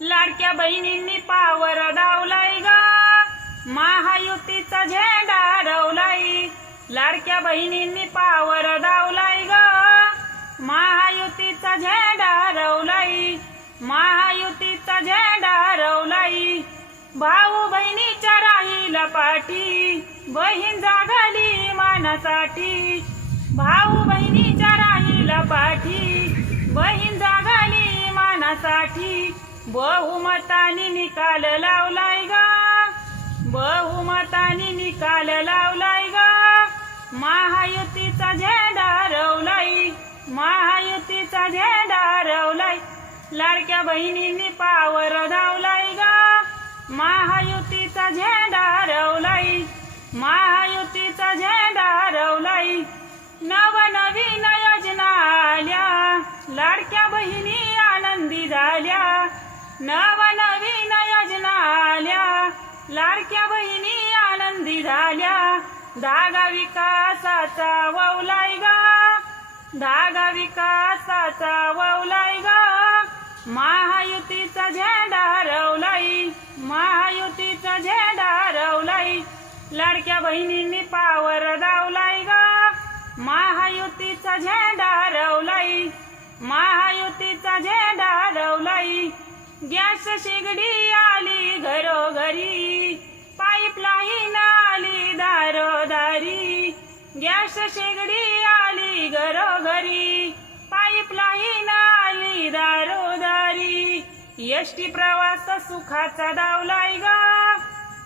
लाडक्या बहिणींनी पावर डावलाय ग. महायुतीचा झेंडा रवलाई लाडक्या बहिणींनी पावर डावलाय ग. महायुतीचा झेंडा हरवलाय महायुतीचा झेंडा रवलाई भाऊ बहिणीच्या राहील पाठी. बहीण जागली मानासाठी. भाऊ बहिणीच्या राहील पाठी. बहीण जागली मानासाठी. बहुमतानी निकाल लावलाय ग. बहुमतानी निकाल लावलाय ग. महायुतीचा झेंडा रवलाय महायुतीचा झेंडा रवलाय लाडक्या बहिणींनी पावर धावलाय ग. महायुतीचा झेंडा रवलाय महायुतीचा झेंडा रवलाय नवनवीन योजना आल्या. लाडक्या बहिणी आनंदी झाल्या. नवनवीन योजना आल्या. लाडक्या बहिणी आनंदी झाल्या. धागा विकासाचा ववलाय गा. धागा विकासाचा ववलाय गा. महायुतीचा झेंडा रवलाई महायुतीचा झेंडा रवलाई लाडक्या बहिणींनी पावर दावलाय गा. महायुतीचा झेंडा रवलाई महायुतीचा झेंडा रवलाई गॅस शिगडी आली घरोघरी. पाईपलाईन आली दारोदारी. गॅस शेगडी आली घरोघरी. पाईपलाईन आली दारोदारी. एसटी प्रवास सुखाचा दावलाय ग.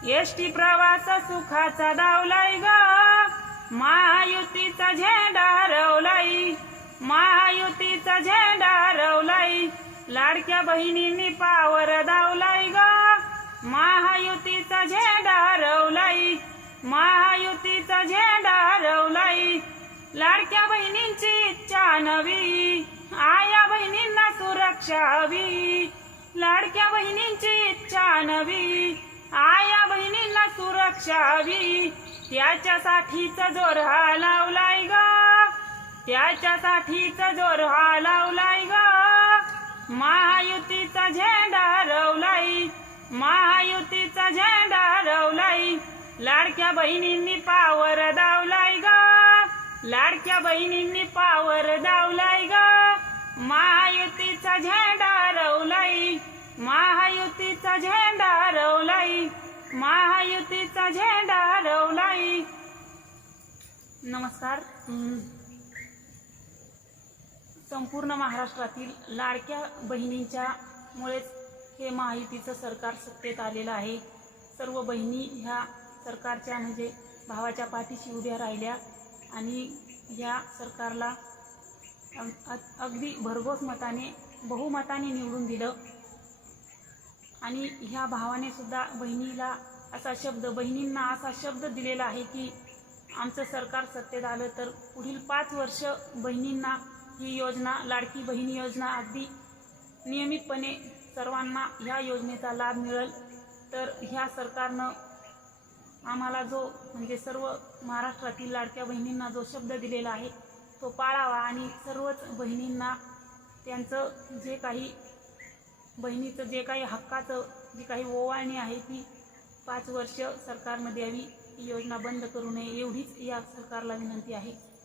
एसटी प्रवास सुखाचा दावलाय ग. महायुतीचा झेंडा रवलाई महायुतीचा झेंडा लाडक्या बहिणींनी पावर धावलाय ग. महायुतीचा झेंडा हरवलाय. महायुतीचा झेंडा हरवलाय. लाडक्या बहिणींची इच्छा नवी. आया बहिणींना सुरक्षा हवी. लाडक्या बहिणींची इच्छा नवी. आया बहिणींना सुरक्षा हवी. त्याच्यासाठीच जोर हा लावलाय ग. त्याच्यासाठीच जोर हा लावलाय ग. महायुतीचा झेंडा रवलाई महायुतीचा झेंडा रवलाई लाडक्या बहिणींनी पावर दावलाय ग. लाडक्या बहिणींनी पावर दावलाय ग. महायुतीचा झेंडा रवलाई महायुतीचा झेंडा रवलाई महायुतीचा झेंडा रवलाई नमस्कार. संपूर्ण महाराष्ट्रातील लाडक्या बहिणींच्या मुळेच हे महायुतीचं सरकार सत्तेत आलेलं आहे. सर्व बहिणी ह्या सरकारच्या म्हणजे भावाच्या पाठीशी उभ्या राहिल्या आणि ह्या सरकारला अग- अग- अगदी भरघोस मताने बहुमताने निवडून दिलं. आणि ह्या भावाने सुद्धा बहिणीला असा शब्द बहिणींना असा शब्द दिलेला आहे की आमचं सरकार सत्तेत आलं तर पुढील पाच वर्ष बहिणींना ही योजना लाडकी बहीण योजना अगदी नियमितपणे सर्वांना ह्या योजनेचा लाभ मिळेल. तर ह्या सरकारनं आम्हाला जो म्हणजे सर्व महाराष्ट्रातील लाडक्या बहिणींना जो शब्द दिलेला आहे तो पाळावा आणि सर्वच बहिणींना त्यांचं जे काही बहिणीचं जे काही हक्काचं जी काही ओवाळणी आहे ती पाच वर्ष सरकारनं द्यावी ही योजना बंद करू नये एवढीच या सरकारला विनंती आहे.